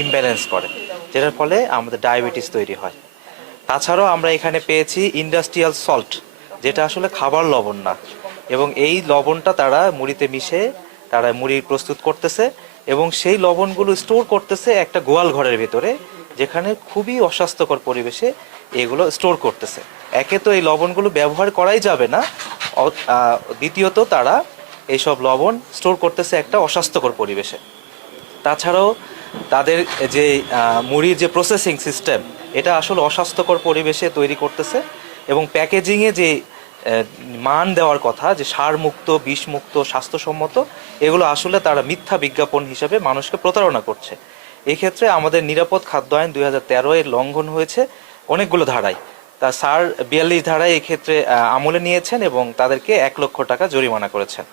Imbalance করে, যেটার ফলে আমাদের ডায়াবেটিস তৈরি হয়। তাছাড়াও আমরা এখানে পেয়েছি ইন্ডাস্ট্রিয়াল সল্ট, যেটা আসলে খাবার লবণ না, এবং এই লবণটা তারা মুড়িতে মিশে তারা মুড়ি প্রস্তুত করতেছে এবং সেই লবণগুলো স্টোর করতেছে একটা গোয়াল ঘরের ভেতরে, যেখানে খুবই অস্বাস্থ্যকর পরিবেশে এগুলো স্টোর করতেছে। একে তো এই লবণগুলো ব্যবহার করাই যাবে না, দ্বিতীয়ত তারা এইসব লবণ স্টোর করতেছে একটা অস্বাস্থ্যকর পরিবেশে। তাছাড়াও তাদের যে মুড়ির যে প্রসেসিং সিস্টেম, এটা আসলে অস্বাস্থ্যকর পরিবেশে তৈরি করতেছে, এবং প্যাকেজিংয়ে যে মান দেওয়ার কথা যে সারমুক্ত, বিষমুক্ত, স্বাস্থ্যসম্মত, এগুলো আসলে তারা মিথ্যা বিজ্ঞাপন হিসেবে মানুষকে প্রতারণা করছে। এই ক্ষেত্রে আমাদের নিরাপদ খাদ্য আইন 2013 এর লঙ্ঘন হয়েছে অনেকগুলো ধারায়। তা স্যার 42 ধারায় এই ক্ষেত্রে আমলে নিয়েছেন এবং তাদেরকে 1 লক্ষ টাকা জরিমানা করেছেন।